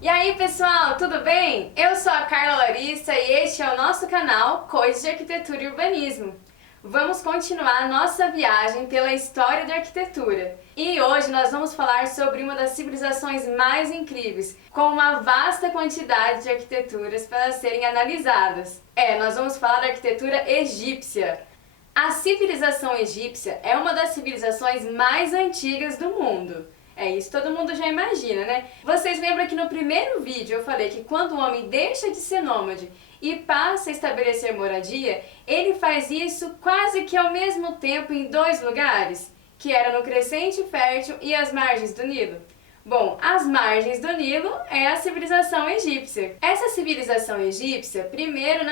E aí pessoal, tudo bem? Eu sou a Carla Larissa e este é o nosso canal Coisas de Arquitetura e Urbanismo. Vamos continuar a nossa viagem pela história da arquitetura. E hoje nós vamos falar sobre uma das civilizações mais incríveis, com uma vasta quantidade de arquiteturas para serem analisadas. Nós vamos falar da arquitetura egípcia. A civilização egípcia é uma das civilizações mais antigas do mundo. É isso, todo mundo já imagina, né? Vocês lembram que no primeiro vídeo eu falei que quando o homem deixa de ser nômade e passa a estabelecer moradia, ele faz isso quase que ao mesmo tempo em dois lugares, que era no Crescente Fértil e as margens do Nilo. Bom, as margens do Nilo é a civilização egípcia. Essa civilização egípcia, primeiro,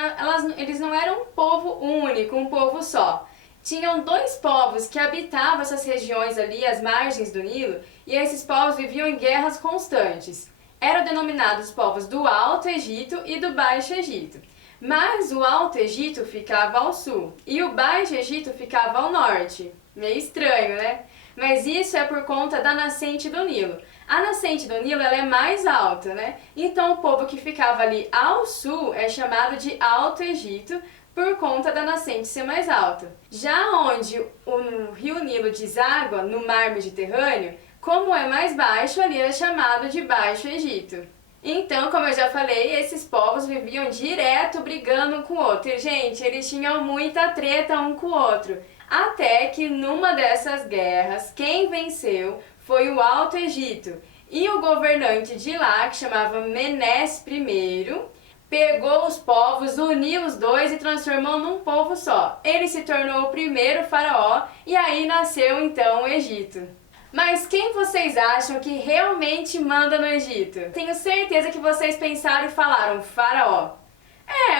eles não eram um povo único, um povo só. Tinham dois povos que habitavam essas regiões ali, as margens do Nilo, e esses povos viviam em guerras constantes. Eram denominados povos do Alto Egito e do Baixo Egito. Mas o Alto Egito ficava ao sul e o Baixo Egito ficava ao norte. Meio estranho, né? Mas isso é por conta da nascente do Nilo. A nascente do Nilo ela é mais alta, né? Então o povo que ficava ali ao sul é chamado de Alto Egito, por conta da nascente ser mais alta. Já onde o rio Nilo deságua no mar Mediterrâneo, como é mais baixo, ali é chamado de Baixo Egito. Então, como eu já falei, esses povos viviam direto brigando um com o outro. E, gente, eles tinham muita treta um com o outro. Até que numa dessas guerras, quem venceu foi o Alto Egito. E o governante de lá, que chamava Menes I, pegou os povos, uniu os dois e transformou num povo só. Ele se tornou o primeiro faraó e aí nasceu então o Egito. Mas quem vocês acham que realmente manda no Egito? Tenho certeza que vocês pensaram e falaram faraó.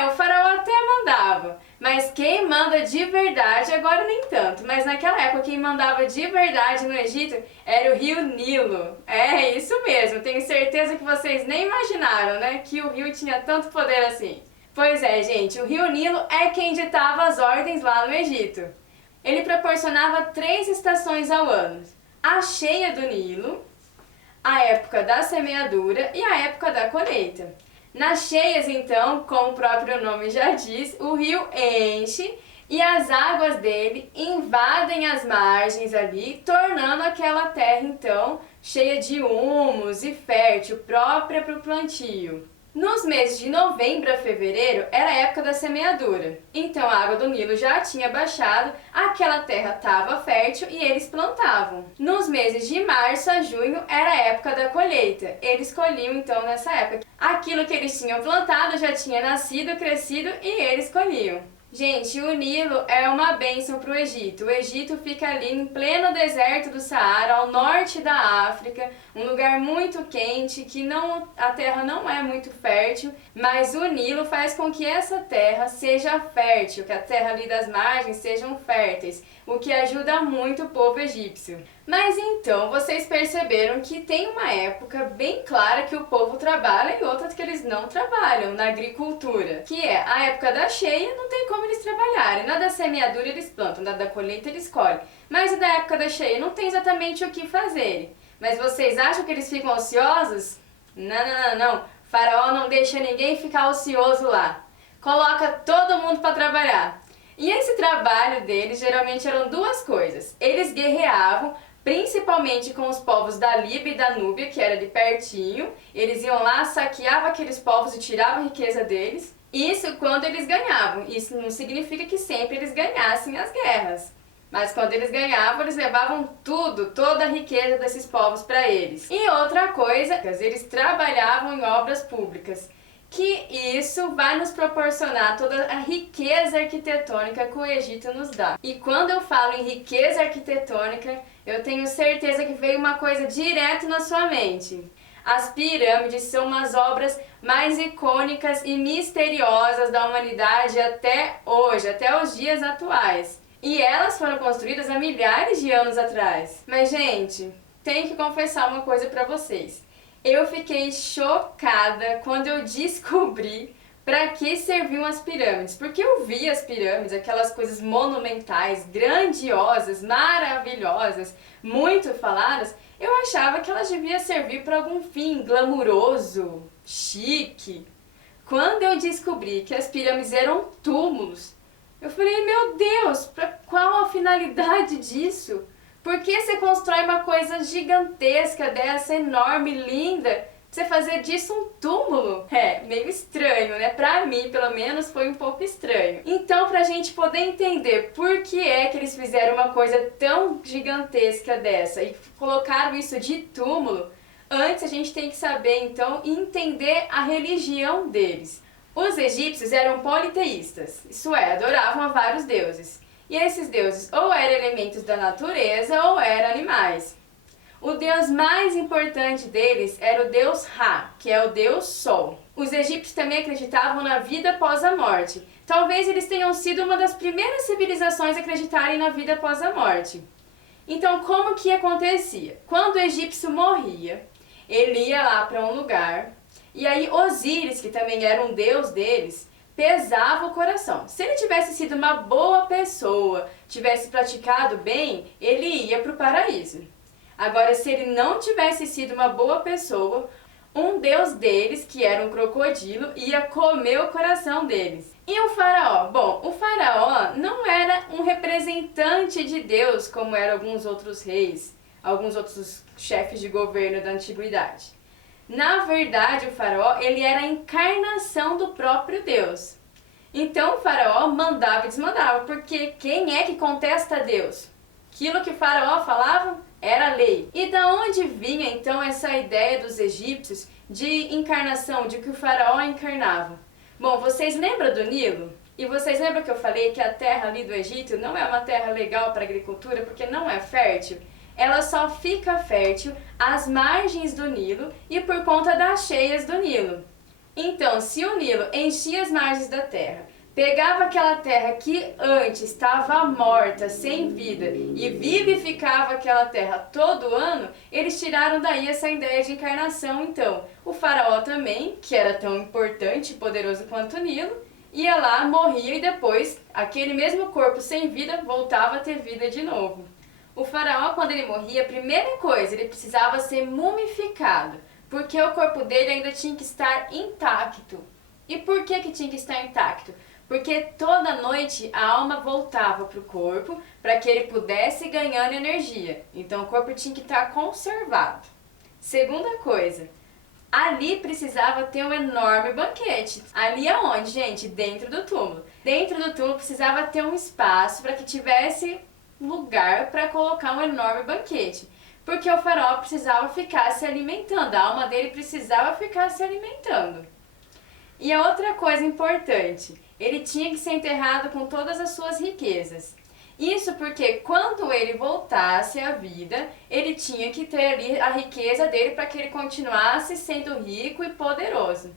O faraó até mandava, mas quem manda de verdade, agora nem tanto, mas naquela época quem mandava de verdade no Egito era o rio Nilo. É isso mesmo, tenho certeza que vocês nem imaginaram, né, que o rio tinha tanto poder assim. Pois é, gente, o rio Nilo é quem ditava as ordens lá no Egito. Ele proporcionava 3 estações ao ano: a cheia do Nilo, a época da semeadura e a época da colheita. Nas cheias, então, como o próprio nome já diz, o rio enche e as águas dele invadem as margens ali, tornando aquela terra, então, cheia de humus e fértil, própria para o plantio. Nos meses de novembro a fevereiro era a época da semeadura, então a água do Nilo já tinha baixado, aquela terra estava fértil e eles plantavam. Nos meses de março a junho era a época da colheita, eles colhiam então nessa época. Aquilo que eles tinham plantado já tinha nascido, crescido e eles colhiam. Gente, o Nilo é uma bênção para o Egito. O Egito fica ali em pleno deserto do Saara, ao norte da África, um lugar muito quente, que a terra não é muito fértil, mas o Nilo faz com que essa terra seja fértil, que a terra ali das margens sejam férteis, o que ajuda muito o povo egípcio. Mas então, vocês perceberam que tem uma época bem clara que o povo trabalha e outra que eles não trabalham na agricultura, que é a época da cheia, não tem como eles trabalharem. Na da semeadura eles plantam, na da colheita eles colhem, mas a da época da cheia não tem exatamente o que fazer. Mas vocês acham que eles ficam ociosos? Não. Faraó não deixa ninguém ficar ocioso lá. Coloca todo mundo para trabalhar. E esse trabalho deles geralmente eram duas coisas. Eles guerreavam, principalmente com os povos da Líbia e da Núbia, que era ali pertinho. Eles iam lá, saqueavam aqueles povos e tiravam a riqueza deles. Isso quando eles ganhavam. Isso não significa que sempre eles ganhassem as guerras. Mas quando eles ganhavam, eles levavam tudo, toda a riqueza desses povos para eles. E outra coisa, eles trabalhavam em obras públicas, que isso vai nos proporcionar toda a riqueza arquitetônica que o Egito nos dá. E quando eu falo em riqueza arquitetônica, eu tenho certeza que veio uma coisa direto na sua mente. As pirâmides são umas obras mais icônicas e misteriosas da humanidade até hoje, até os dias atuais. E elas foram construídas há milhares de anos atrás. Mas, gente, tenho que confessar uma coisa pra vocês. Eu fiquei chocada quando eu descobri Para que serviam as pirâmides? Porque eu vi as pirâmides, aquelas coisas monumentais, grandiosas, maravilhosas, muito faladas, eu achava que elas deviam servir para algum fim glamuroso, chique. Quando eu descobri que as pirâmides eram túmulos, eu falei, meu Deus, para qual a finalidade disso? Por que você constrói uma coisa gigantesca dessa, enorme, linda, você fazer disso um túmulo? É, meio estranho, né? Pra mim, pelo menos, foi um pouco estranho. Então, pra gente poder entender por que é que eles fizeram uma coisa tão gigantesca dessa e colocaram isso de túmulo, antes a gente tem que saber, então, e entender a religião deles. Os egípcios eram politeístas, isso é, adoravam a vários deuses. E esses deuses ou eram elementos da natureza ou eram animais. O deus mais importante deles era o deus Ra, que é o deus Sol. Os egípcios também acreditavam na vida após a morte. Talvez eles tenham sido uma das primeiras civilizações a acreditarem na vida após a morte. Então, como que acontecia? Quando o egípcio morria, ele ia lá para um lugar, e aí Osíris, que também era um deus deles, pesava o coração. Se ele tivesse sido uma boa pessoa, tivesse praticado bem, ele ia para o paraíso. Agora, se ele não tivesse sido uma boa pessoa, um deus deles, que era um crocodilo, ia comer o coração deles. E o faraó? Bom, o faraó não era um representante de Deus, como eram alguns outros reis, alguns outros chefes de governo da antiguidade. Na verdade, o faraó, ele era a encarnação do próprio Deus. Então o faraó mandava e desmandava, porque quem é que contesta a Deus? Aquilo que o faraó falava era lei. E da onde vinha então essa ideia dos egípcios de encarnação, de que o faraó encarnava? Bom, vocês lembram do Nilo? E vocês lembram que eu falei que a terra ali do Egito não é uma terra legal para agricultura porque não é fértil? Ela só fica fértil às margens do Nilo e por conta das cheias do Nilo. Então, se o Nilo enchia as margens da terra, pegava aquela terra que antes estava morta, sem vida, e vivificava aquela terra todo ano, eles tiraram daí essa ideia de encarnação. Então, o faraó também, que era tão importante e poderoso quanto o Nilo, ia lá, morria e depois aquele mesmo corpo sem vida voltava a ter vida de novo. O faraó, quando ele morria, a primeira coisa, ele precisava ser mumificado, porque o corpo dele ainda tinha que estar intacto. E por que tinha que estar intacto? Porque toda noite a alma voltava para o corpo para que ele pudesse ganhar energia. Então o corpo tinha que estar conservado. Segunda coisa, ali precisava ter um enorme banquete. Ali aonde, gente? Dentro do túmulo. Dentro do túmulo precisava ter um espaço para que tivesse lugar para colocar um enorme banquete. Porque o faraó precisava ficar se alimentando, a alma dele precisava ficar se alimentando. E a outra coisa importante, ele tinha que ser enterrado com todas as suas riquezas. Isso porque quando ele voltasse à vida, ele tinha que ter ali a riqueza dele para que ele continuasse sendo rico e poderoso.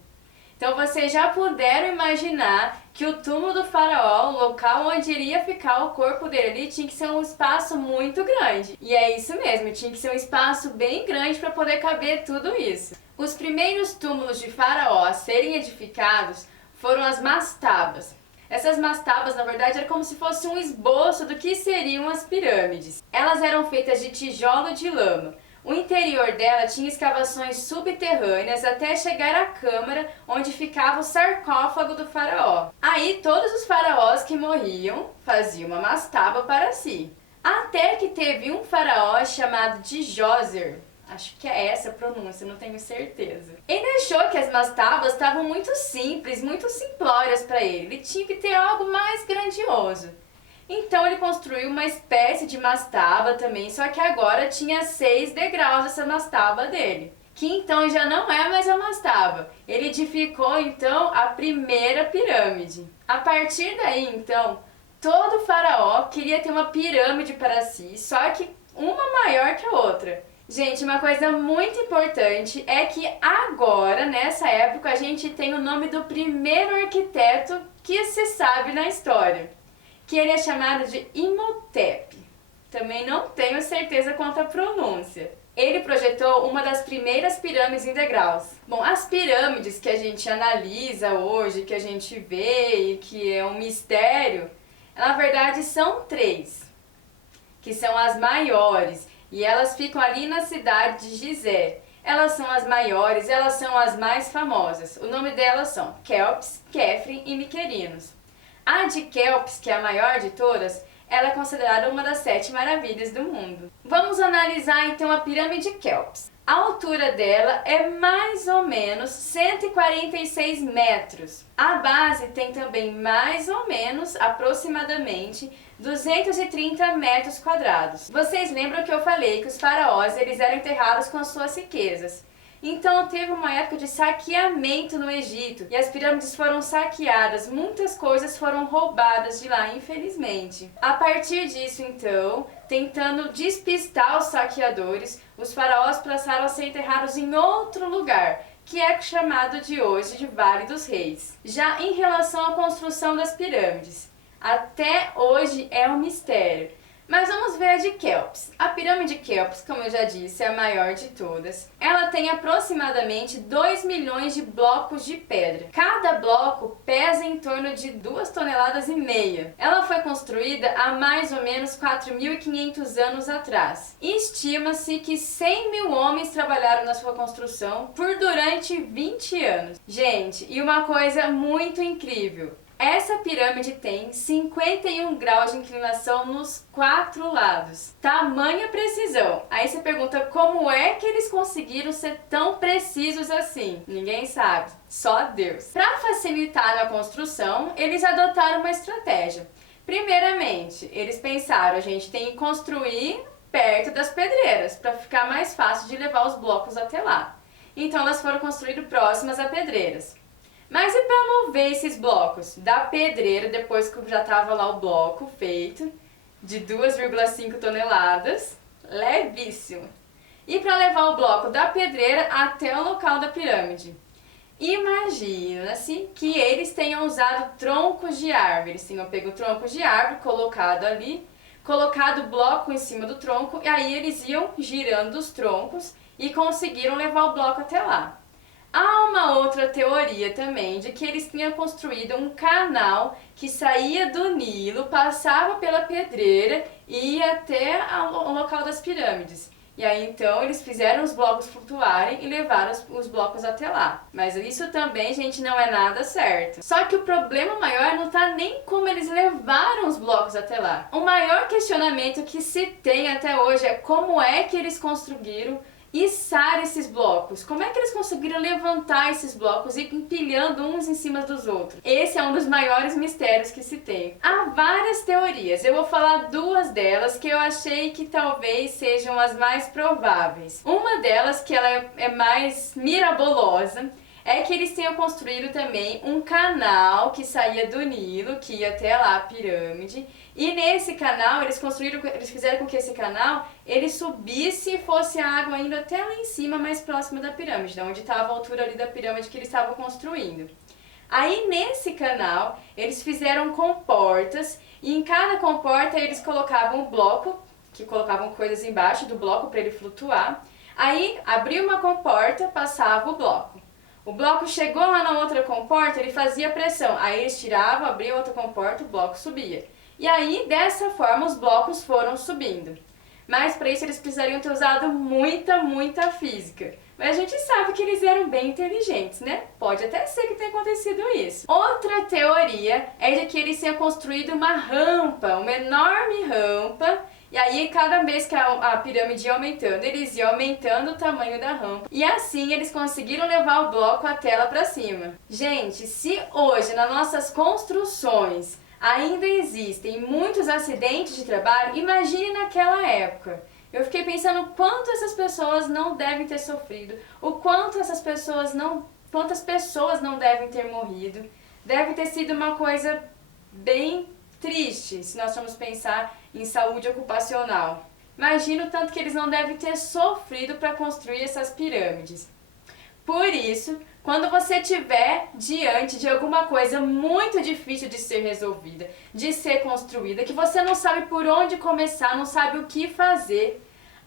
Então vocês já puderam imaginar que o túmulo do faraó, o local onde iria ficar o corpo dele ali, tinha que ser um espaço muito grande. E é isso mesmo, tinha que ser um espaço bem grande para poder caber tudo isso. Os primeiros túmulos de faraó a serem edificados foram as mastabas. Essas mastabas, na verdade, era como se fosse um esboço do que seriam as pirâmides. Elas eram feitas de tijolo de lama. O interior dela tinha escavações subterrâneas até chegar à câmara onde ficava o sarcófago do faraó. Aí todos os faraós que morriam faziam uma mastaba para si. Até que teve um faraó chamado de Djoser. Acho que é essa a pronúncia, não tenho certeza. Ele achou que as mastabas estavam muito simples, muito simplórias para ele. Ele tinha que ter algo mais grandioso. Então ele construiu uma espécie de mastaba também, só que agora tinha 6 degraus essa mastaba dele. Que então já não é mais a mastaba. Ele edificou então a primeira pirâmide. A partir daí então, todo faraó queria ter uma pirâmide para si, só que uma maior que a outra. Gente, uma coisa muito importante é que agora, nessa época, a gente tem o nome do primeiro arquiteto que se sabe na história, que ele é chamado de Imhotep. Também não tenho certeza quanto à pronúncia. Ele projetou uma das primeiras pirâmides em degraus. Bom, as pirâmides que a gente analisa hoje, que a gente vê e que é um mistério, na verdade são 3, que são as maiores, e elas ficam ali na cidade de Gizé. Elas são as maiores, elas são as mais famosas. O nome delas são Quéops, Quéfren e Miquerinos. A de Quéops, que é a maior de todas, ela é considerada uma das 7 maravilhas do mundo. Vamos analisar então a pirâmide Quéops. A altura dela é mais ou menos 146 metros. A base tem também mais ou menos, aproximadamente, 230 metros quadrados. Vocês lembram que eu falei que os faraós eles eram enterrados com as suas riquezas. Então teve uma época de saqueamento no Egito e as pirâmides foram saqueadas, muitas coisas foram roubadas de lá, infelizmente. A partir disso, então, tentando despistar os saqueadores, os faraós passaram a ser enterrados em outro lugar, que é chamado de hoje de Vale dos Reis. Já em relação à construção das pirâmides, até hoje é um mistério. Mas vamos ver a de Quéops. A pirâmide Quéops, como eu já disse, é a maior de todas. Ela tem aproximadamente 2 milhões de blocos de pedra. Cada bloco pesa em torno de 2,5 toneladas. Ela foi construída há mais ou menos 4.500 anos atrás. Estima-se que 100 mil homens trabalharam na sua construção durante 20 anos. Gente, e uma coisa muito incrível. Essa pirâmide tem 51 graus de inclinação nos 4 lados. Tamanha precisão. Aí você pergunta como é que eles conseguiram ser tão precisos assim? Ninguém sabe, só Deus. Para facilitar a construção, eles adotaram uma estratégia. Primeiramente, eles pensaram, a gente tem que construir perto das pedreiras, para ficar mais fácil de levar os blocos até lá. Então elas foram construídas próximas a pedreiras. Mas e para mover esses blocos? Da pedreira, depois que já estava lá o bloco feito, de 2,5 toneladas, levíssimo. E para levar o bloco da pedreira até o local da pirâmide? Imagina-se que eles tenham usado troncos de árvore. Eles tinham pego troncos de árvore, colocado ali, colocado o bloco em cima do tronco, e aí eles iam girando os troncos e conseguiram levar o bloco até lá. Há uma outra teoria também de que eles tinham construído um canal que saía do Nilo, passava pela pedreira e ia até o local das pirâmides. E aí então eles fizeram os blocos flutuarem e levaram os blocos até lá. Mas isso também, gente, não é nada certo. Só que o problema maior não está nem como eles levaram os blocos até lá. O maior questionamento que se tem até hoje é como é que eles conseguiram içar esses blocos. Como é que eles conseguiram levantar esses blocos e empilhando uns em cima dos outros? Esse é um dos maiores mistérios que se tem. Há várias teorias, eu vou falar 2 delas que eu achei que talvez sejam as mais prováveis. Uma delas, que ela é mais mirabolosa, é que eles tenham construído também um canal que saía do Nilo, que ia até lá a pirâmide, e nesse canal eles fizeram com que esse canal ele subisse e fosse a água indo até lá em cima, mais próxima da pirâmide, de onde estava a altura ali da pirâmide que eles estavam construindo. Aí nesse canal eles fizeram comportas, e em cada comporta eles colocavam um bloco, que colocavam coisas embaixo do bloco para ele flutuar. Aí abriu uma comporta, passava o bloco. O bloco chegou lá na outra comporta, ele fazia pressão. Aí eles tiravam, abriam outra comporta, o bloco subia. E aí, dessa forma, os blocos foram subindo. Mas para isso eles precisariam ter usado muita física. Mas a gente sabe que eles eram bem inteligentes, né? Pode até ser que tenha acontecido isso. Outra teoria é de que eles tinham construído uma rampa, uma enorme rampa. E aí, cada vez que a pirâmide ia aumentando, eles iam aumentando o tamanho da rampa. E assim, eles conseguiram levar o bloco até lá pra cima. Gente, se hoje, nas nossas construções, ainda existem muitos acidentes de trabalho, imagine naquela época. Eu fiquei pensando o quanto essas pessoas não devem ter sofrido, o quanto quantas pessoas não devem ter morrido. Deve ter sido uma coisa bem triste, se nós formos pensar em saúde ocupacional. Imagina o tanto que eles não devem ter sofrido para construir essas pirâmides. Por isso, quando você estiver diante de alguma coisa muito difícil de ser resolvida, de ser construída, que você não sabe por onde começar, não sabe o que fazer,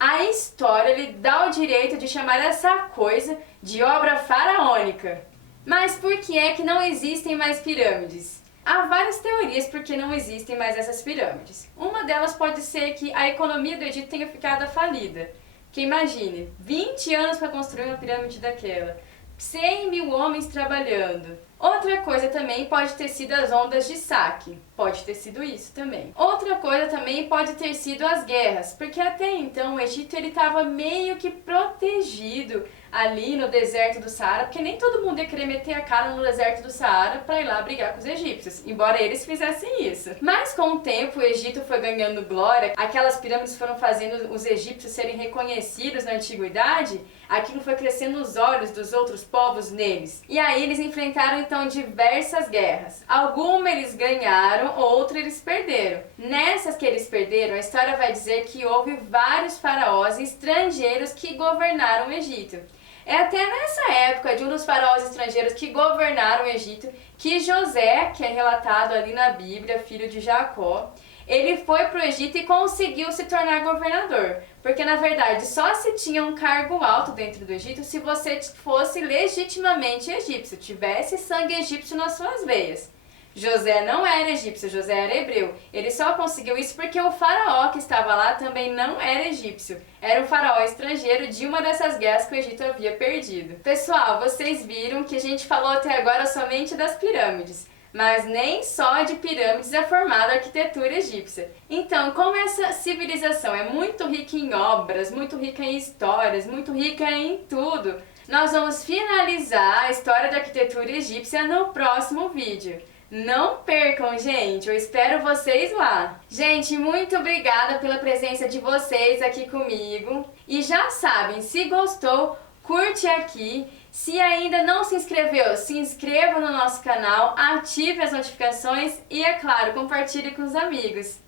a história lhe dá o direito de chamar essa coisa de obra faraônica. Mas por que é que não existem mais pirâmides? Há várias teorias por que não existem mais essas pirâmides. Uma delas pode ser que a economia do Egito tenha ficado falida. Porque imagine, 20 anos para construir uma pirâmide daquela, 100 mil homens trabalhando. Outra coisa também pode ter sido as ondas de saque, pode ter sido isso também. Outra coisa também pode ter sido as guerras, porque até então o Egito estava meio que protegido ali no deserto do Saara, porque nem todo mundo ia querer meter a cara no deserto do Saara para ir lá brigar com os egípcios, embora eles fizessem isso. Mas com o tempo o Egito foi ganhando glória, aquelas pirâmides foram fazendo os egípcios serem reconhecidos na antiguidade, aquilo foi crescendo os olhos dos outros povos neles. E aí eles enfrentaram então diversas guerras. Alguma eles ganharam, outra eles perderam. Nessas que eles perderam, a história vai dizer que houve vários faraós estrangeiros que governaram o Egito. É até nessa época de um dos faraós estrangeiros que governaram o Egito que José, que é relatado ali na Bíblia, filho de Jacó, ele foi para o Egito e conseguiu se tornar governador. Porque na verdade só se tinha um cargo alto dentro do Egito se você fosse legitimamente egípcio, tivesse sangue egípcio nas suas veias. José não era egípcio, José era hebreu. Ele só conseguiu isso porque o faraó que estava lá também não era egípcio. Era um faraó estrangeiro de uma dessas guerras que o Egito havia perdido. Pessoal, vocês viram que a gente falou até agora somente das pirâmides. Mas nem só de pirâmides é formada a arquitetura egípcia. Então, como essa civilização é muito rica em obras, muito rica em histórias, muito rica em tudo, nós vamos finalizar a história da arquitetura egípcia no próximo vídeo. Não percam, gente! Eu espero vocês lá! Gente, muito obrigada pela presença de vocês aqui comigo. E já sabem, se gostou, curte aqui. Se ainda não se inscreveu, se inscreva no nosso canal, ative as notificações e, é claro, compartilhe com os amigos.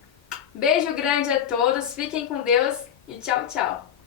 Beijo grande a todos, fiquem com Deus e tchau, tchau!